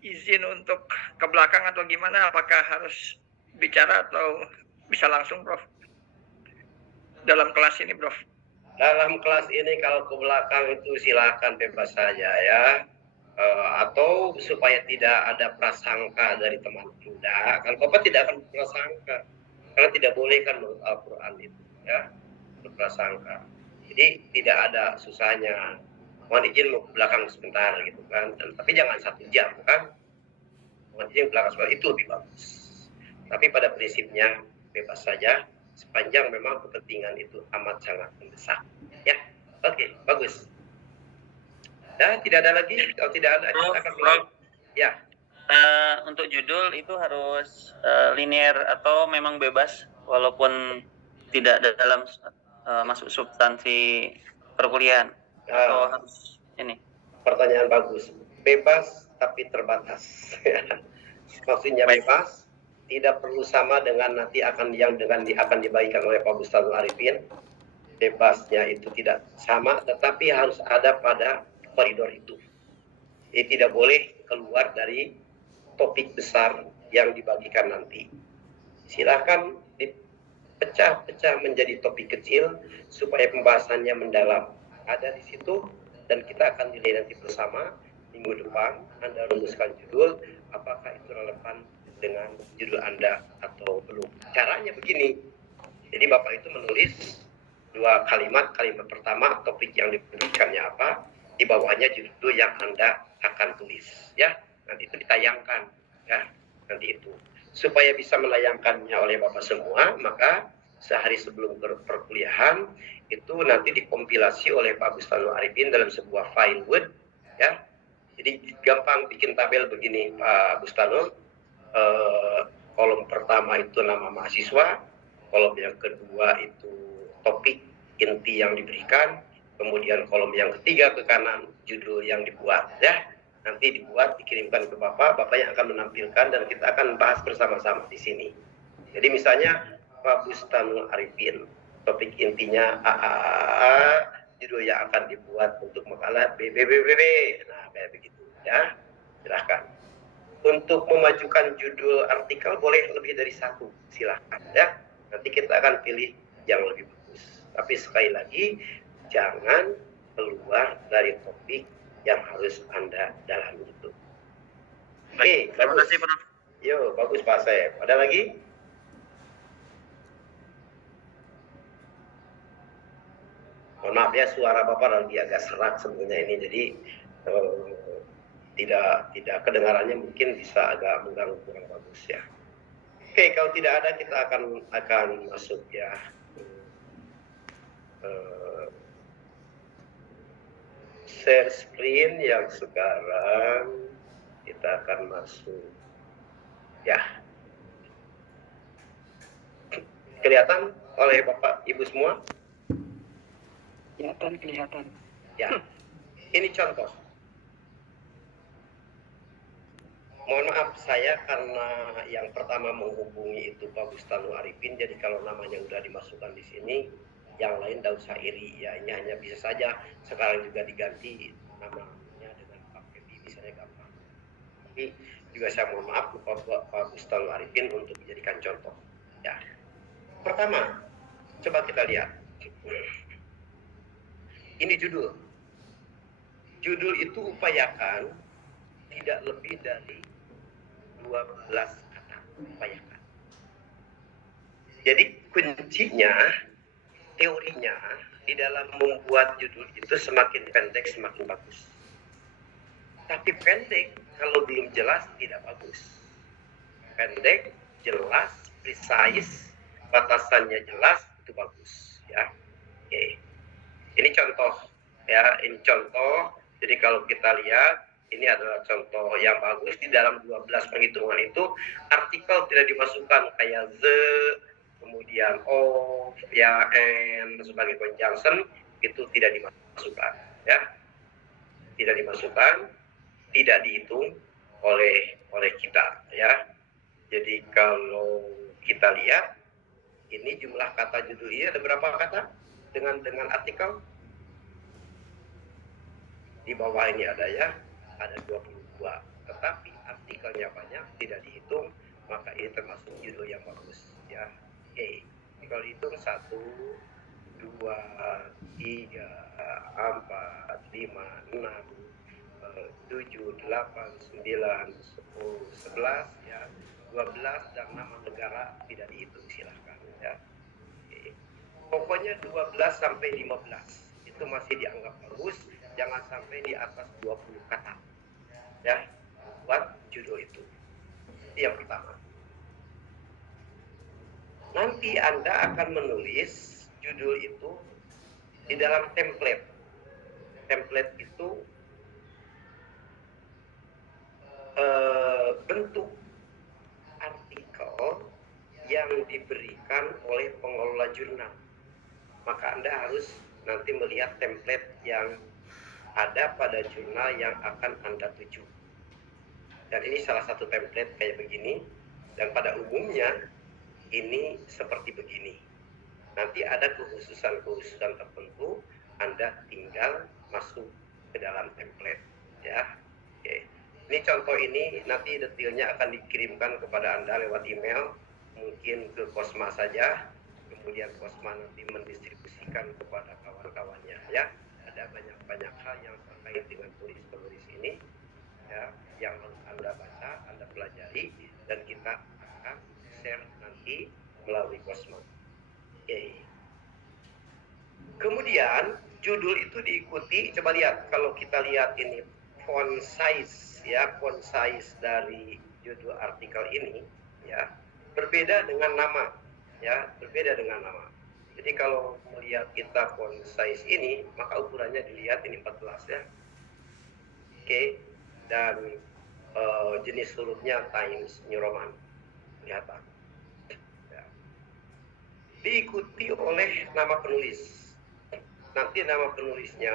izin untuk ke belakang atau gimana, apakah harus bicara atau bisa langsung, Prof? Dalam kelas ini, Prof. Dalam kelas ini kalau ke belakang itu silakan bebas saja ya. Atau supaya tidak ada prasangka dari teman Anda. Kalau Bapak tidak akan prasangka, karena tidak boleh kan menurut Al-Quran itu ya, berprasangka. Jadi tidak ada susahnya. Mohon izin mau ke belakang sebentar gitu kan. Tapi jangan 1 jam kan. Mohon izin ke belakang sebentar, itu lebih bagus. Tapi pada prinsipnya bebas saja, sepanjang memang kepentingan itu amat sangat mendesak. Ya, oke, bagus. Nah, tidak ada lagi. Kalau tidak ada, kita akan mulai. Ya. untuk judul itu harus linear atau memang bebas walaupun tidak dalam masuk substansi perkuliahan atau harus ini? Pertanyaan bagus. Bebas tapi terbatas. Maksudnya bebas, tidak perlu sama dengan nanti akan dibagikan oleh Pak Bustanu Arifin. Bebasnya itu tidak sama, tetapi harus ada pada koridor itu. Jadi tidak boleh keluar dari topik besar yang dibagikan nanti. Silakan dipecah-pecah menjadi topik kecil supaya pembahasannya mendalam. Ada di situ dan kita akan nilai nanti bersama minggu depan. Anda rumuskan judul, apakah itu relevan dengan judul Anda atau belum. Caranya begini. Jadi Bapak itu menulis 2 kalimat. Kalimat pertama topik yang diberikannya apa, di bawahnya judul yang Anda akan tulis, ya. Nanti itu ditayangkan, ya. Nanti itu supaya bisa menayangkannya oleh Bapak semua, maka sehari sebelum perkuliahan itu nanti dikompilasi oleh Pak Bustanu Arifin dalam sebuah file Word, ya. Jadi gampang bikin tabel begini Pak Bustanu. Kolom pertama itu nama mahasiswa, kolom yang kedua itu topik inti yang diberikan, kemudian kolom yang ketiga ke kanan judul yang dibuat, ya. Nanti dibuat, dikirimkan ke Bapak yang akan menampilkan dan kita akan bahas bersama-sama di sini. Jadi misalnya Pak Bustanu Arifin, topik intinya AAA, judul yang akan dibuat untuk makalah BBBB. Nah, kayak begitu, ya. Silahkan. Untuk memajukan judul artikel boleh lebih dari 1, silahkan, ya. Nanti kita akan pilih yang lebih bagus. Tapi sekali lagi, jangan keluar dari topik yang harus Anda dalami itu. Oke, terima kasih, Prof. Yo, bagus Pak Saif. Ada lagi? Mohon maaf ya, suara Bapak lagi agak serak sebenarnya ini, jadi tidak kedengarannya mungkin bisa agak mengganggu, kurang bagus ya. Oke, kalau tidak ada kita akan masuk ya. Share screen yang sekarang kita akan masuk ya. Kelihatan oleh Bapak Ibu semua? Kelihatan. Ya. Ini contoh. Mohon maaf saya karena yang pertama menghubungi itu Pak Bustanu Arifin, jadi kalau namanya udah dimasukkan di sini, yang lain tidak usah iri ya. Ini hanya bisa saja sekarang juga diganti namanya dengan Pak Febi, misalnya gampang. Tapi juga saya mohon maaf Pak Bustanu Arifin untuk dijadikan contoh. Ya. Pertama, coba kita lihat. Ini judul. Judul itu upayakan tidak lebih dari 12 kata. Upayakan. Jadi kuncinya, teorinya di dalam membuat judul itu semakin pendek semakin bagus. Tapi pendek kalau belum jelas tidak bagus. Pendek, jelas, precise, batasannya jelas itu bagus, ya. Oke. Ini contoh, ya. Ini contoh. Jadi kalau kita lihat, ini adalah contoh yang bagus. Di dalam 12 penghitungan itu artikel tidak dimasukkan kayak the, kemudian of, ya, and sebagai conjunction, itu tidak dimasukkan, ya. Tidak dimasukkan, tidak dihitung oleh kita, ya. Jadi kalau kita lihat ini jumlah kata judul ini ada berapa kata dengan artikel? Di bawah ini ada ya, ada 22. Tetapi artikelnya banyak, tidak dihitung, maka ini termasuk judul yang bagus, ya. Oke, kalau dihitung 1, 2, 3, 4, 5, 6, 7, 8, 9, 10, 11, ya. 12 dan nama negara tidak dihitung, silahkan, ya. Oke. Pokoknya 12 sampai 15 itu masih dianggap bagus, jangan sampai di atas 20 kata, ya, buat judul itu. Itu yang pertama. Nanti Anda akan menulis judul itu di dalam template. Template itu bentuk artikel yang diberikan oleh pengelola jurnal. Maka Anda harus nanti melihat template yang ada pada jurnal yang akan Anda tuju. Dan ini salah satu template kayak begini. Dan pada umumnya ini seperti begini. Nanti ada kekhususan-kekhususan tertentu, Anda tinggal masuk ke dalam template. Ya, oke. Ini contoh ini nanti detailnya akan dikirimkan kepada Anda lewat email, mungkin ke Kosma saja. Kemudian Kosma nanti mendistribusikan kepada kawan-kawannya. Ya, ada banyak hal yang terkait dengan tulis-tulis ini, ya, yang harus Anda baca, Anda pelajari, dan kita akan share nanti melalui Kosma. Oke. Kemudian judul itu diikuti, coba lihat kalau kita lihat ini font size, ya, font size dari judul artikel ini, ya, berbeda dengan nama. Ya, berbeda dengan nama. Jadi kalau melihat kita font size ini, maka ukurannya dilihat ini 14 ya. Oke, dan jenis hurufnya Times New Roman. Kelihatan. Ya. Diikuti oleh nama penulis. Nanti nama penulisnya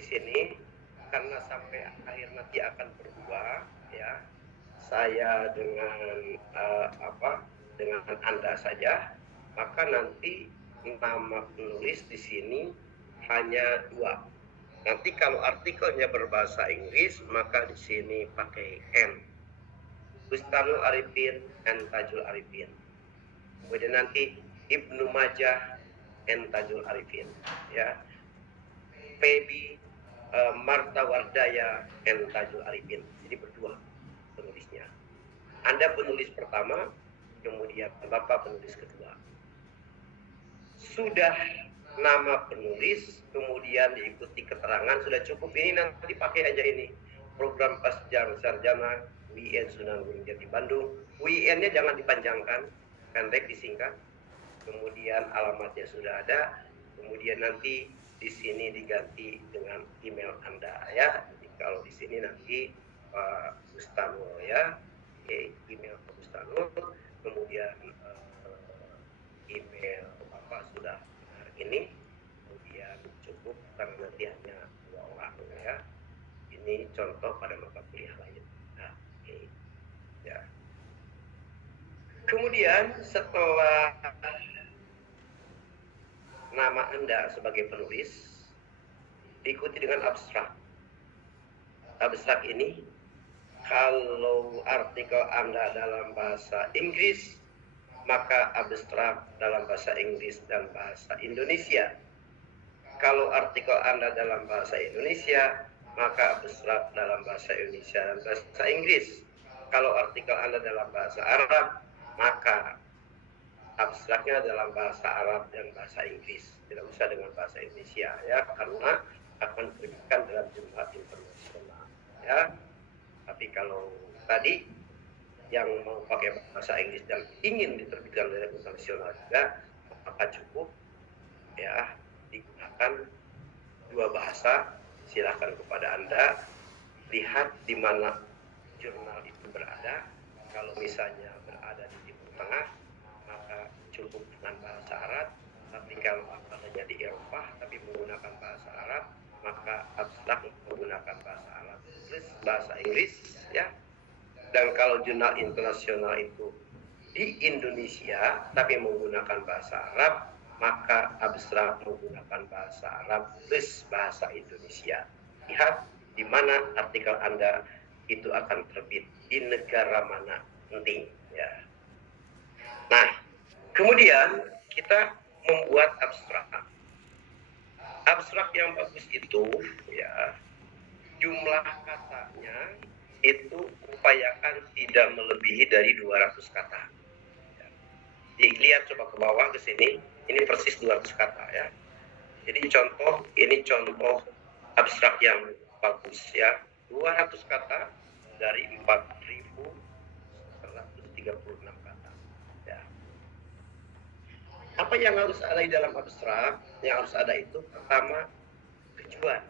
di sini karena sampai akhir nanti akan berdua, ya. Saya dengan dengan Anda saja, maka nanti nama penulis di sini hanya 2. Nanti kalau artikelnya berbahasa Inggris, maka di sini pakai N. Bustanul Arifin and Tajul Arifin. Kemudian nanti Ibnu Majah and Tajul Arifin. Ya, Febi Marta Wardaya and Tajul Arifin. Jadi berdua penulisnya. Anda penulis pertama, kemudian Bapak penulis kedua. Sudah nama penulis, kemudian diikuti keterangan, sudah cukup. Ini nanti pakai aja ini. Program Pasca Sarjana UIN Sunan Gunung Jati Bandung. UIN-nya jangan dipanjangkan, pendek disingkat. Kemudian alamatnya sudah ada. Kemudian nanti di sini diganti dengan email Anda, ya. Jadi kalau di sini nanti Pak Bustanul, ya. Oke, email Pak Bustanul. Kemudian email Bapak sudah benar ini, kemudian cukup karena nanti hanya 2 orang, ya. Ini contoh pada mata kuliah lain. Nah, okay. Ya. Kemudian setelah nama Anda sebagai penulis diikuti dengan abstrak. Abstrak ini kalau artikel Anda dalam bahasa Inggris, maka abstrak dalam bahasa Inggris dan bahasa Indonesia. Kalau artikel Anda dalam bahasa Indonesia, maka abstrak dalam bahasa Indonesia dan bahasa Inggris. Kalau artikel Anda dalam bahasa Arab, maka abstraknya dalam bahasa Arab dan bahasa Inggris. Tidak usah dengan bahasa Indonesia, ya, karena akan diterbitkan dalam jurnal internasional, ya. Tapi kalau tadi yang mau pakai bahasa Inggris dan ingin diterbitkan dalam internasional juga, maka cukup, ya, digunakan 2 bahasa. Silakan kepada Anda lihat di mana jurnal itu berada. Kalau misalnya berada di Timur Tengah, maka cukup dengan bahasa Arab. Tapi kalau adanya di Eropa tapi menggunakan bahasa Arab, maka abstrak menggunakan bahasa Arab plus bahasa Inggris, ya. Dan kalau jurnal internasional itu di Indonesia tapi menggunakan bahasa Arab, maka abstrak menggunakan bahasa Arab plus bahasa Indonesia. Lihat di mana artikel Anda itu akan terbit, di negara mana, penting, ya. Nah, kemudian kita membuat abstrak. Abstrak yang bagus itu, ya, jumlah katanya itu upayakan tidak melebihi dari 200 kata. Ya. Jadi lihat coba ke bawah ke sini, ini persis 200 kata, ya. Jadi ini contoh abstrak yang bagus, ya. 200 kata dari 4.136 kata. Ya. Apa yang harus ada di dalam abstrak? Yang harus ada itu pertama tujuan,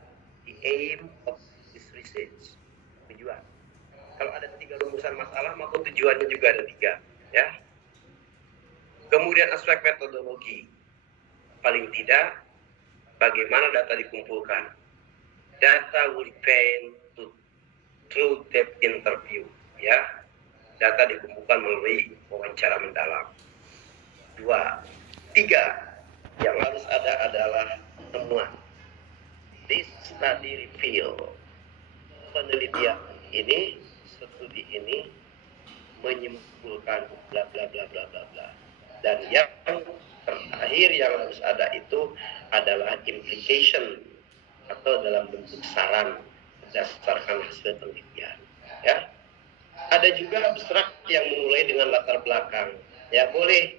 the aim of this research, tujuan. Kalau ada 3 rumusan masalah, maka tujuannya juga ada 3, ya. Kemudian aspek metodologi, paling tidak bagaimana data dikumpulkan. Data will depend to true depth interview, ya. Data dikumpulkan melalui wawancara mendalam. 2, 3 yang harus ada adalah temuan. This study reveal, penelitian ini, studi ini menyimpulkan bla bla bla bla bla bla. Dan yang terakhir yang harus ada itu adalah implication atau dalam bentuk saran berdasarkan hasil penelitian, ya. Ada juga abstrak yang memulai dengan latar belakang, ya boleh,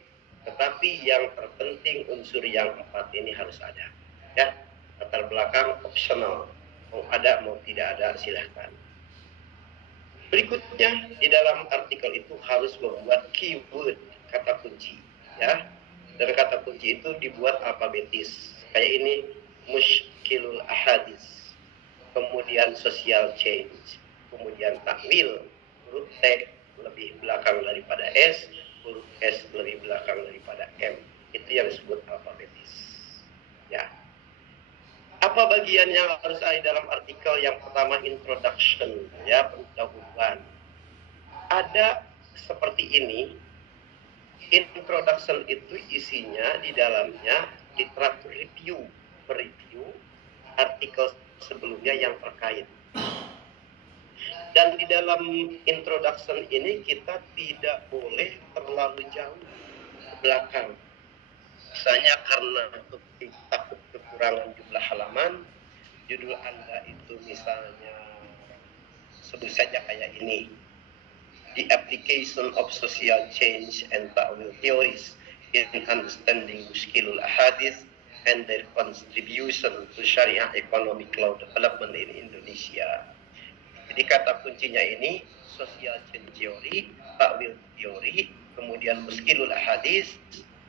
tetapi yang terpenting unsur yang 4 ini harus ada, ya. Latar belakang optional, mau ada mau tidak ada silahkan. Berikutnya di dalam artikel itu harus membuat keyword, kata kunci, ya. Dan kata kunci itu dibuat alfabetis, kayak ini muskilul ahadis, kemudian social change, kemudian takwil, huruf T lebih belakang daripada S, huruf S lebih belakang daripada M. Itu yang disebut alfabetis, ya. Apa bagian yang harus ada dalam artikel? Yang pertama introduction, ya, pendahuluan. Ada seperti ini. Introduction itu isinya di dalamnya literatur review, mereview artikel sebelumnya yang terkait. Dan di dalam introduction ini kita tidak boleh terlalu jauh ke belakang. Misalnya karena takut kekurangan jumlah halaman, judul Anda itu misalnya sebut saja kayak ini. The application of social change and ta'wil theories in understanding muskilul ahadith and their contribution to Sharia economic law development in Indonesia. Jadi kata kuncinya ini social change theory, ta'wil theory, kemudian muskilul ahadith,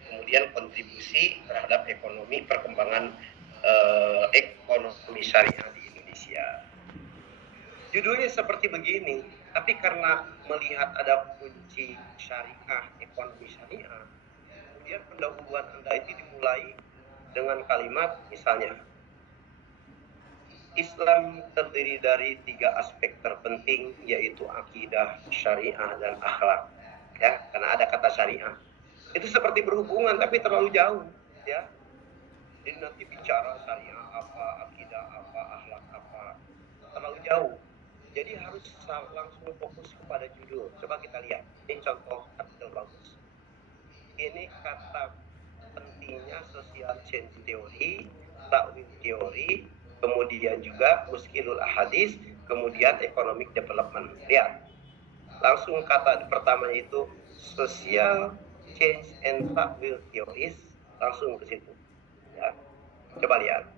kemudian kontribusi terhadap ekonomi perkembangan ekonomi syariah di Indonesia. Judulnya seperti begini, tapi karena melihat ada kunci syariah, ekonomi syariah, kemudian pendahuluan Anda itu dimulai dengan kalimat misalnya, Islam terdiri dari 3 aspek terpenting, yaitu akidah, syariah, dan akhlak. Ya, karena ada kata syariah. Itu seperti berhubungan, tapi terlalu jauh. Ya, jadi nanti bicara syariah apa, akidah apa, akhlak apa, terlalu jauh. Jadi harus langsung fokus kepada judul. Coba kita lihat. Ini contoh artikel bagus. Ini kata pentingnya social change theory, ta'wil theory, kemudian juga muskilul ahadis, kemudian economic development. Lihat. Langsung kata pertama itu social change and ta'wil theories, langsung ke situ. Ya. Coba lihat.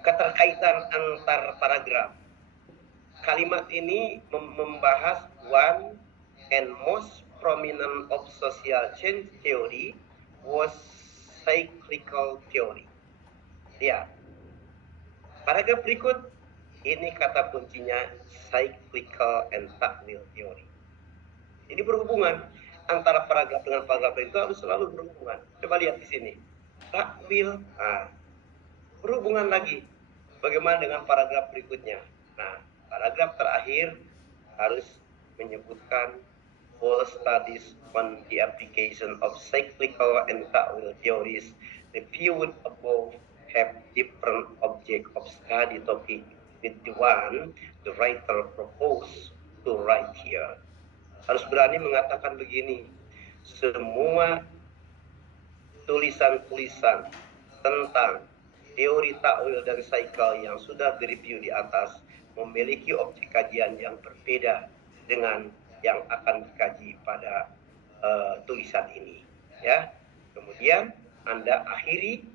Keterkaitan antar paragraf. Kalimat ini membahas one and most prominent of social change theory was cyclical theory. Lihat. Paragraf berikut, ini kata kuncinya cyclical and ta'wil theory. Ini berhubungan antara paragraf dengan paragraf itu harus selalu berhubungan. Coba lihat di sini. Ta'wil, berhubungan lagi. Bagaimana dengan paragraf berikutnya? Nah, paragraf terakhir harus menyebutkan all studies on the application of cyclical and ta'wil theories reviewed above have different object of study topic with the one the writer proposed to write here. Harus berani mengatakan begini, semua tulisan-tulisan tentang teori ta'wil dan cycle yang sudah direview di atas memiliki objek kajian yang berbeda dengan yang akan dikaji pada tulisan ini, ya. Kemudian Anda akhiri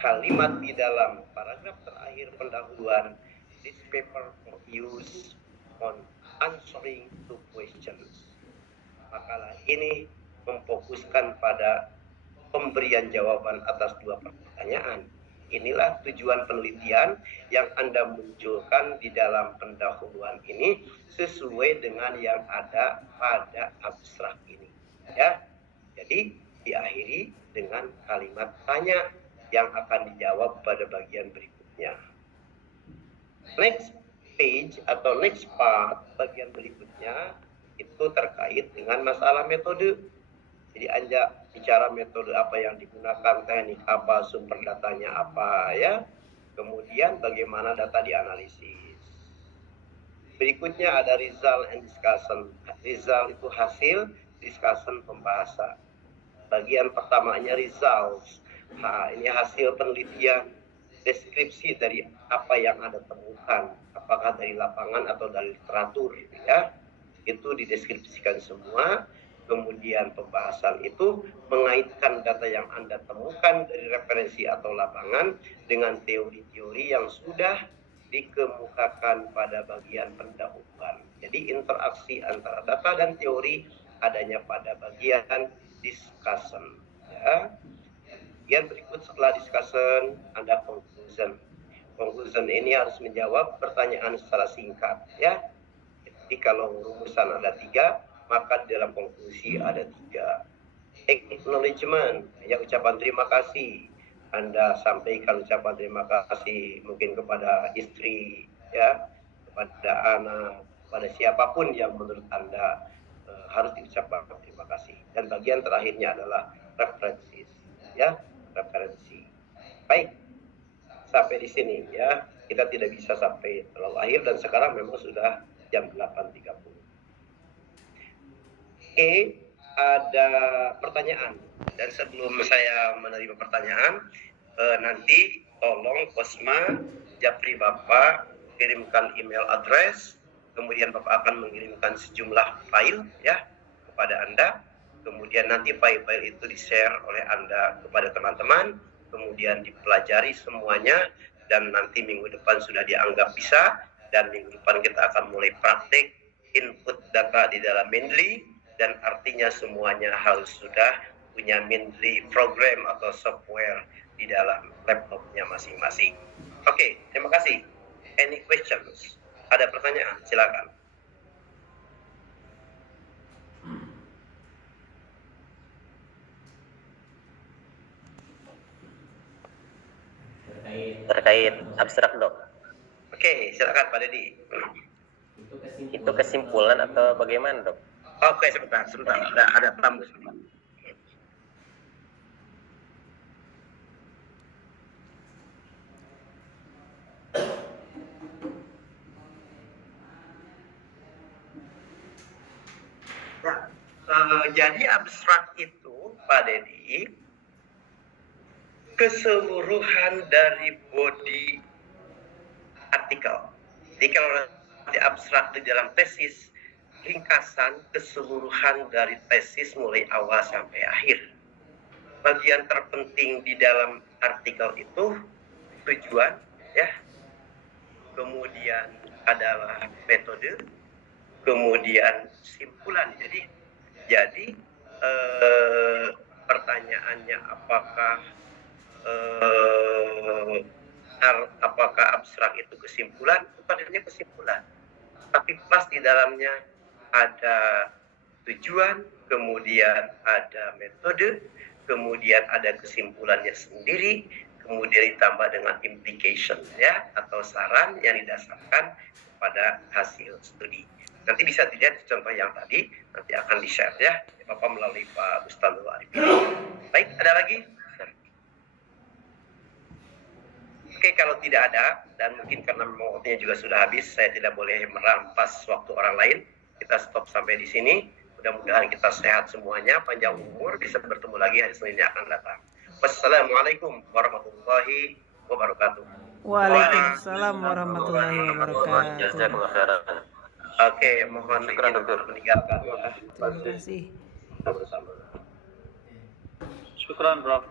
kalimat di dalam paragraf terakhir pendahuluan, this paper for use on answering two questions. Makalah ini memfokuskan pada pemberian jawaban atas 2 pertanyaan. inilah tujuan penelitian yang Anda munculkan di dalam pendahuluan ini sesuai dengan yang ada pada abstrak ini. Ya, jadi diakhiri dengan kalimat tanya yang akan dijawab pada bagian berikutnya. Next page atau next part, bagian berikutnya itu terkait dengan masalah metode. Jadi Anda bicara metode apa yang digunakan, teknik apa, sumber datanya apa, ya. Kemudian bagaimana data dianalisis. Berikutnya ada result and discussion. Result itu hasil, discussion pembahasan. Bagian pertamanya results. Nah, ini hasil penelitian, deskripsi dari apa yang Anda temukan, apakah dari lapangan atau dari literatur, ya. Itu dideskripsikan semua. Kemudian pembahasan itu mengaitkan data yang Anda temukan dari referensi atau lapangan dengan teori-teori yang sudah dikemukakan pada bagian pendahuluan. Jadi interaksi antara data dan teori adanya pada bagian discussion. Ya. Bagian berikut setelah discussion ada conclusion. Conclusion ini harus menjawab pertanyaan secara singkat. Ya. Jadi kalau rumusan ada 3, maka dalam konklusi ada 3. Acknowledgement, ya, ucapan terima kasih. Anda sampaikan ucapan terima kasih mungkin kepada istri, ya, kepada anak, pada siapapun yang menurut Anda harus diucapkan terima kasih. Dan bagian terakhirnya adalah referensi, ya, referensi. Baik, sampai di sini, ya. Kita tidak bisa sampai terlalu akhir dan sekarang memang sudah jam 8.30. Oke, ada pertanyaan. Dan sebelum saya menerima pertanyaan, nanti tolong Kosma, Japri Bapak kirimkan email address, kemudian Bapak akan mengirimkan sejumlah file, ya, kepada Anda. Kemudian nanti file-file itu di-share oleh Anda kepada teman-teman, kemudian dipelajari semuanya, dan nanti minggu depan sudah dianggap bisa, dan minggu depan kita akan mulai praktik input data di dalam Mendeley. Dan artinya semuanya harus sudah punya Mendeley program atau software di dalam laptopnya masing-masing. Oke, terima kasih. Any questions? Ada pertanyaan? Silakan. Terkait abstrak, Dok. Oke, silakan Pak Dedi. Itu kesimpulan atau bagaimana, Dok? Oke, sebentar. Ada tamu sebentar. Ya, jadi abstrak itu, Pak Dedi, keseluruhan dari body artikel. Jadi kalau di abstrak di dalam tesis, ringkasan keseluruhan dari tesis mulai awal sampai akhir. Bagian terpenting di dalam artikel itu tujuan, ya. Kemudian adalah metode, kemudian kesimpulan. Jadi pertanyaannya apakah abstrak itu kesimpulan? Bukan hanya kesimpulan, tapi plus di dalamnya ada tujuan, kemudian ada metode, kemudian ada kesimpulannya sendiri, kemudian ditambah dengan implication, ya, atau saran yang didasarkan pada hasil studi. Nanti bisa dilihat contoh yang tadi, nanti akan di-share, ya, Bapak melalui Pak Ustadz Arifin. Baik, ada lagi? Oke, kalau tidak ada, dan mungkin karena waktunya juga sudah habis, saya tidak boleh merampas waktu orang lain. Kita stop sampai di sini. Mudah-mudahan kita sehat semuanya, panjang umur, bisa bertemu lagi hari Senin yang akan datang. Wassalamualaikum warahmatullahi wabarakatuh. Waalaikumsalam warahmatullahi wabarakatuh. Oke, mohon meninggalkan. Terima kasih. Sama-sama. Syukran, Prof.